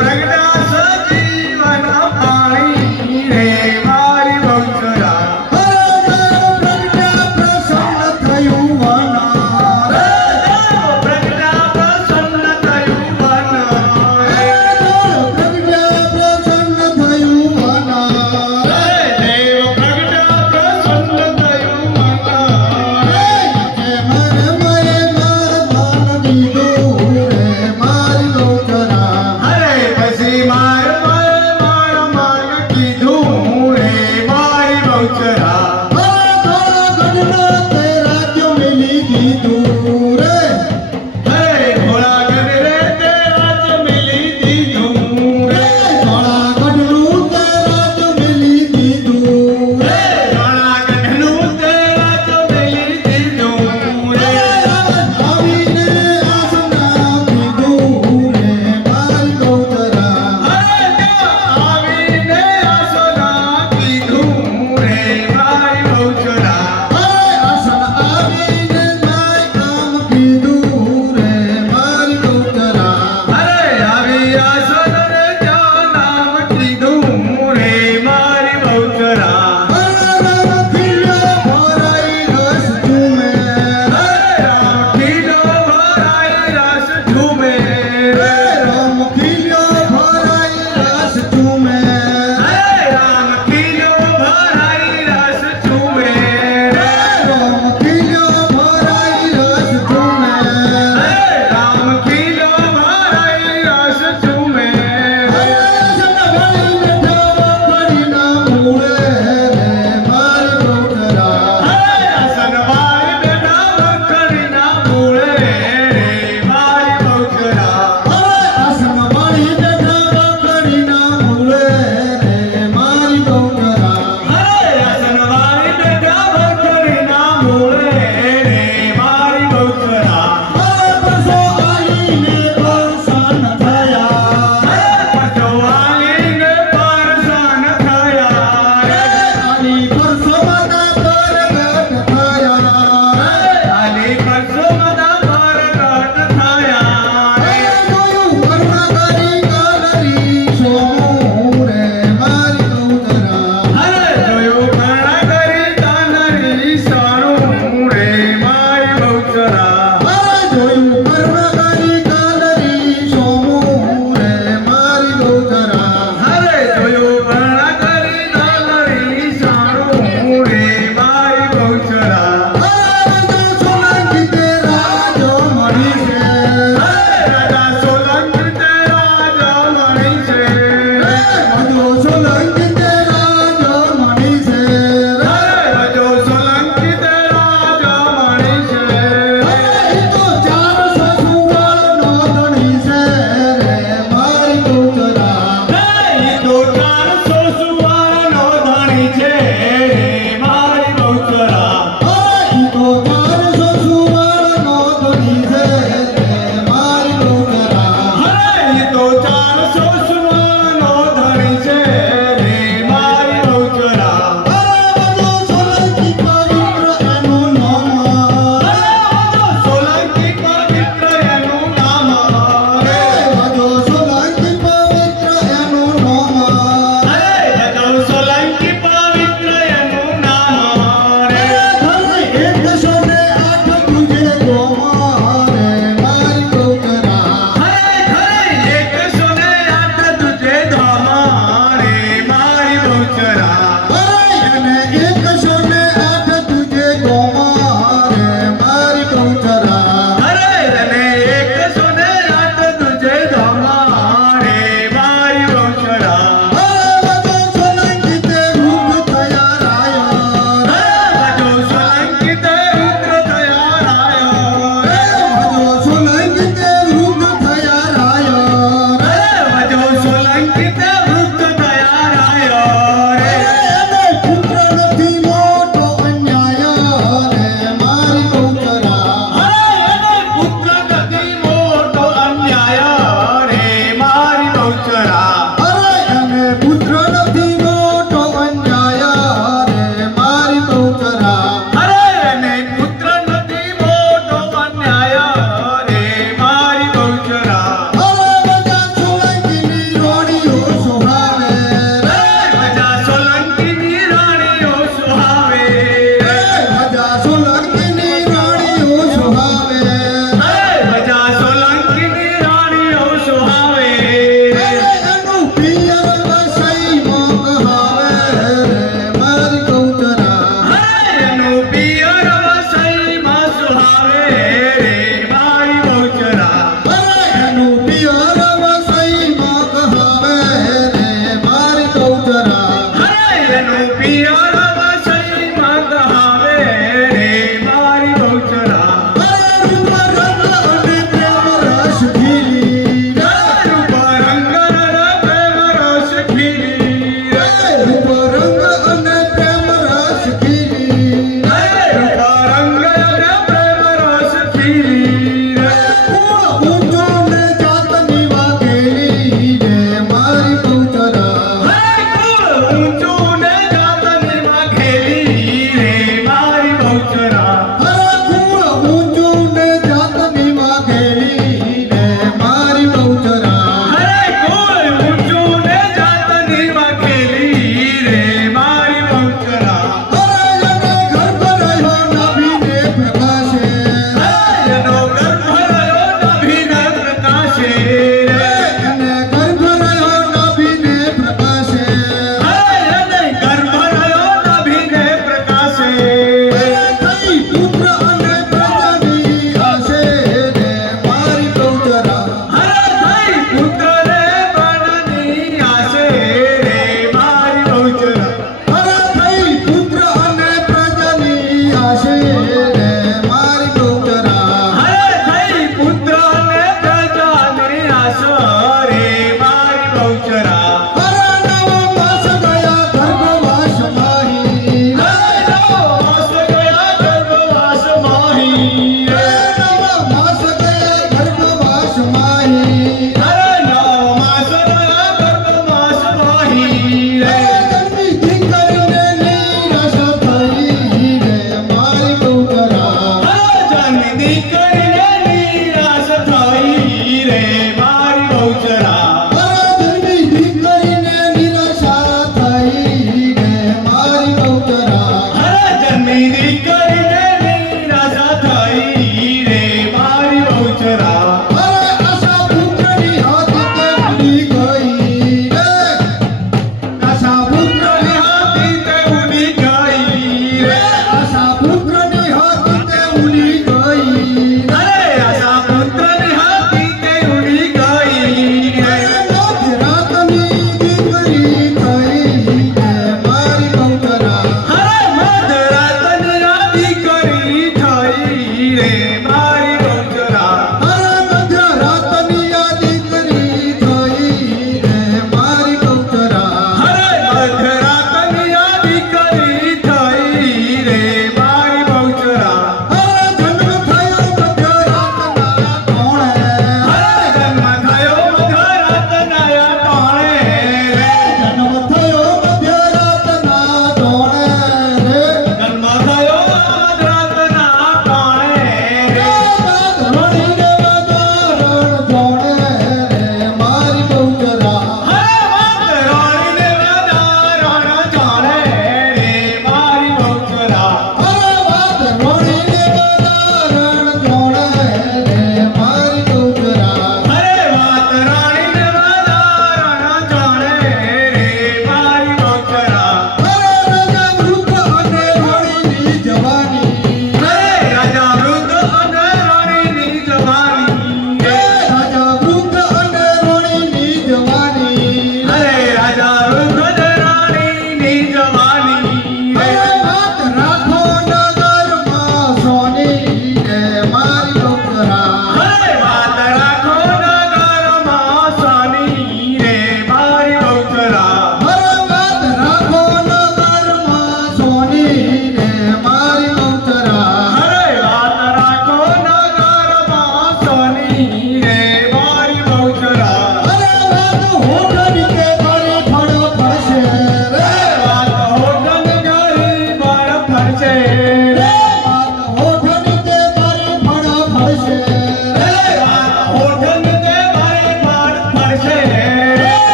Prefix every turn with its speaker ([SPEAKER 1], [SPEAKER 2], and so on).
[SPEAKER 1] প্রাইভেটে